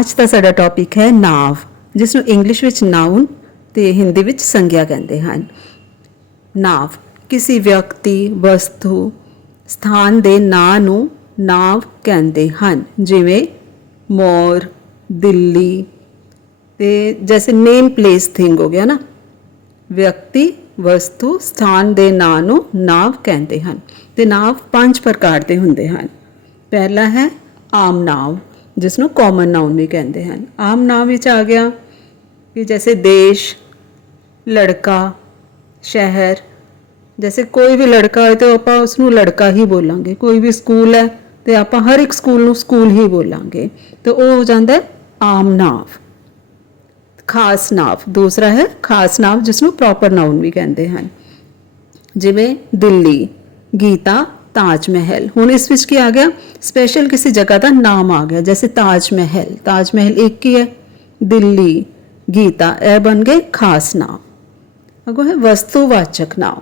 ਅੱਜ ਦਾ ਸਾਡਾ ਟੌਪਿਕ ਹੈ ਨਾਵ ਜਿਸ ਨੂੰ ਇੰਗਲਿਸ਼ ਵਿੱਚ ਨਾਉਨ ਤੇ ਹਿੰਦੀ ਵਿੱਚ ਸੰਗਿਆ ਕਹਿੰਦੇ ਹਨ। ਨਾਵ, ਕਿਸੇ ਵਿਅਕਤੀ, ਵਸਤੂ, ਸਥਾਨ ਦੇ ਨਾਂ ਨੂੰ ਨਾਵ ਕਹਿੰਦੇ ਹਨ, ਜਿਵੇਂ ਮੋਰ, ਦਿੱਲੀ ਤੇ ਜੈਸੇ ਨੇਮ ਪਲੇਸ ਥਿੰਗ ਹੋ ਗਿਆ ਨਾ। ਵਿਅਕਤੀ, ਵਸਤੂ, ਸਥਾਨ ਦੇ ਨਾਂ ਨੂੰ ਨਾਵ ਕਹਿੰਦੇ ਹਨ। ਤੇ ਨਾਵ ਪੰਜ ਪ੍ਰਕਾਰ ਦੇ ਹੁੰਦੇ ਹਨ। ਪਹਿਲਾ ਹੈ ਆਮ ਨਾਵ। ਜਿਸ ਨੂੰ ਕਾਮਨ ਨਾਉਨ ਵੀ ਕਹਿੰਦੇ ਹਨ। ਆਮ ਨਾਮ ਵਿੱਚ ਆ ਗਿਆ ਕਿ ਜੈਸੇ ਦੇਸ਼, ਲੜਕਾ, ਸ਼ਹਿਰ, ਜੈਸੇ ਕੋਈ ਵੀ ਲੜਕਾ ਹੋਏ ਤੇ ਆਪਾਂ ਉਸ ਨੂੰ ਲੜਕਾ ਹੀ ਬੋਲਾਂਗੇ। ਕੋਈ ਵੀ ਸਕੂਲ ਹੈ ਤੇ ਆਪਾਂ ਹਰ ਇੱਕ ਸਕੂਲ ਨੂੰ ਸਕੂਲ ਹੀ ਬੋਲਾਂਗੇ। ਤੇ ਉਹ ਹੋ ਜਾਂਦਾ ਆਮ ਨਾਵ। ਖਾਸ ਨਾਵ। ਦੂਸਰਾ ਹੈ ਖਾਸ ਨਾਵ ਜਿਸ ਨੂੰ ਪ੍ਰੋਪਰ ਨਾਉਨ ਵੀ ਕਹਿੰਦੇ ਹਨ। ਜਿਵੇਂ ਦਿੱਲੀ, ਗੀਤਾ ਤਾਜ ਮਹਿਲ ਹੁਣ ਇਸ ਵਿੱਚ ਕੀ ਆ ਗਿਆ? ਸਪੈਸ਼ਲ ਕਿਸੇ ਜਗ੍ਹਾ ਦਾ ਨਾਮ ਆ ਗਿਆ, ਜੈਸੇ ਤਾਜ ਮਹਿਲ ਤਾਜ ਮਹਿਲ ਇੱਕ ਹੀ ਹੈ? ਦਿੱਲੀ। ਗੀਤਾ। ਇਹ ਬਣ ਗਏ ਖਾਸ ਨਾਮ। ਅਗੋ ਹੈ ਵਸਤੂਵਾਚਕ ਨਾਮ।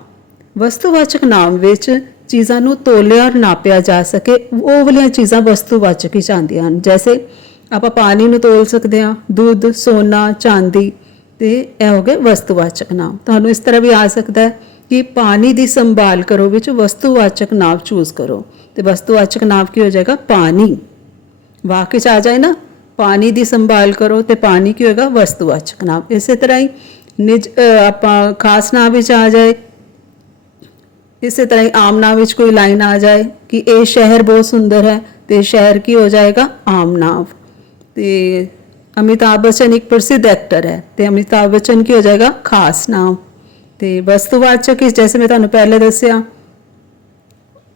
ਵਸਤੂਵਾਚਕ ਨਾਮ ਵਿੱਚ ਚੀਜ਼ਾਂ ਨੂੰ ਤੋਲਿਆ ਔਰ ਨਾਪਿਆ ਜਾ ਸਕੇ, ਉਹ ਵਾਲੀਆਂ ਚੀਜ਼ਾਂ ਵਸਤੂਵਾਚਕ ਹੀ ਜਾਂਦੀਆਂ ਹਨ। ਜੈਸੇ ਆਪਾਂ ਪਾਣੀ ਨੂੰ ਤੋਲ ਸਕਦੇ ਹਾਂ, ਦੁੱਧ, ਸੋਨਾ, ਚਾਂਦੀ, ਤੇ ਇਹ ਹੋ ਗਏ ਵਸਤੂਵਾਚਕ ਨਾਮ। ਤੁਹਾਨੂੰ ਇਸ ਤਰ੍ਹਾਂ ਵੀ ਆ ਸਕਦਾ ਹੈ ਕਿ ਪਾਣੀ ਦੀ ਸੰਭਾਲ ਕਰੋ ਵਿੱਚ ਵਸਤੂਵਾਚਕ ਨਾਮ ਚੂਜ਼ ਕਰੋ ਤੇ ਵਸਤੂਵਾਚਕ ਨਾਮ ਕੀ ਹੋ ਜਾਏਗਾ ਪਾਣੀ ਵਾਕ ਚ ਆ ਜਾਏ ਨਾ ਪਾਣੀ ਦੀ ਸੰਭਾਲ ਕਰੋ ਤੇ ਪਾਣੀ ਕੀ ਹੋਏਗਾ ਵਸਤੂਵਾਚਕ ਨਾਮ ਇਸੇ ਤਰ੍ਹਾਂ ਹੀ ਨਿਜ ਅ, ਆਪਾਂ ਖਾਸ ਨਾਮ ਵਿੱਚ ਆ ਜਾਏ ਇਸੇ ਤਰ੍ਹਾਂ ਹੀ ਆਮ ਨਾਮ ਵਿੱਚ ਕੋਈ ਲਾਈਨ ਆ ਜਾਏ ਕਿ ਇਹ ਸ਼ਹਿਰ ਬਹੁਤ ਸੁੰਦਰ ਹੈ ਤੇ ਸ਼ਹਿਰ ਕੀ ਹੋ ਜਾਏਗਾ ਆਮ ਨਾਮ ਤੇ ਅਮਿਤਾਭ ਬੱਚਨ ਇੱਕ ਪ੍ਰਸਿੱਧ ਐਕਟਰ ਹੈ ਤੇ ਅਮਿਤਾਭ ਬੱਚਨ ਕੀ ਹੋ ਜਾਏਗਾ ਖਾਸ ਨਾਮ ਤੇ ਵਸਤੂਵਾਚਕ ਇਸ ਜੈਸੇ ਮੈਂ ਤੁਹਾਨੂੰ ਪਹਿਲੇ ਦੱਸਿਆ,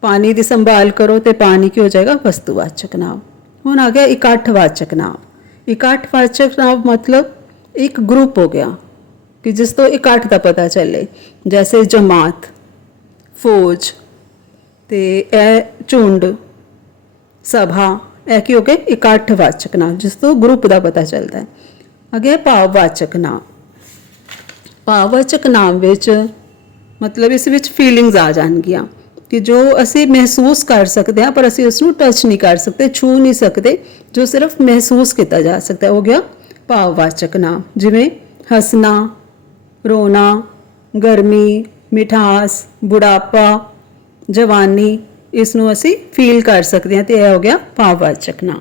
ਪਾਣੀ ਦੀ ਸੰਭਾਲ ਕਰੋ ਤੇ ਪਾਣੀ ਕੀ ਹੋ ਜਾਏਗਾ? ਵਸਤੂਵਾਚਕ ਨਾਮ। ਹੁਣ ਆ ਗਿਆ ਇਕੱਠਵਾਚਕ ਨਾਮ। ਇਕੱਠਵਾਚਕ ਨਾਮ ਮਤਲਬ ਇੱਕ ਗਰੁੱਪ ਹੋ ਗਿਆ ਕਿ ਜਿਸ ਤੋਂ ਇਕੱਠ ਦਾ ਪਤਾ ਚੱਲੇ। ਜੈਸੇ ਜਮਾਤ, ਫੌਜ ਤੇ ਇਹ ਝੁੰਡ, ਸਭਾ, ਇਹ ਕੀ ਹੋ ਗਏ? ਇਕੱਠਵਾਚਕ ਨਾਮ, ਜਿਸ ਤੋਂ ਗਰੁੱਪ ਦਾ ਪਤਾ ਚੱਲਦਾ ਹੈ। ਅੱਗੇ ਭਾਵਵਾਚਕ ਨਾਮ। ਭਾਵਵਾਚਕ ਨਾਮ ਵਿੱਚ ਮਤਲਬ ਇਸ ਵਿੱਚ ਫੀਲਿੰਗਸ ਆ ਜਾਣਗੀਆਂ ਕਿ ਜੋ ਅਸੀਂ ਮਹਿਸੂਸ ਕਰ ਸਕਦੇ ਹਾਂ, ਪਰ ਅਸੀਂ ਉਸ ਨੂੰ ਟੱਚ ਨਹੀਂ ਕਰ ਸਕਦੇ ਛੂ ਨਹੀਂ ਸਕਦੇ, ਜੋ ਸਿਰਫ ਮਹਿਸੂਸ ਕੀਤਾ ਜਾ ਸਕਦਾ ਹੋ ਗਿਆ ਭਾਵਵਾਚਕ ਨਾਮ। ਜਿਵੇਂ ਹੱਸਣਾ, ਰੋਣਾ, ਗਰਮੀ, ਮਿਠਾਸ, ਬੁਢਾਪਾ, ਜਵਾਨੀ, ਇਸ ਨੂੰ ਅਸੀਂ ਫੀਲ ਕਰ ਸਕਦੇ ਹਾਂ ਤੇ ਇਹ ਹੋ ਗਿਆ ਭਾਵਵਾਚਕ ਨਾਮ।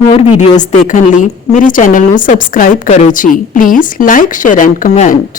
ਹੋਰ ਵੀਡੀਓਜ਼ ਦੇਖਣ ਲਈ ਮੇਰੇ ਚੈਨਲ ਨੂੰ ਸਬਸਕ੍ਰਾਈਬ ਕਰੋ ਜੀ। Please like share and comment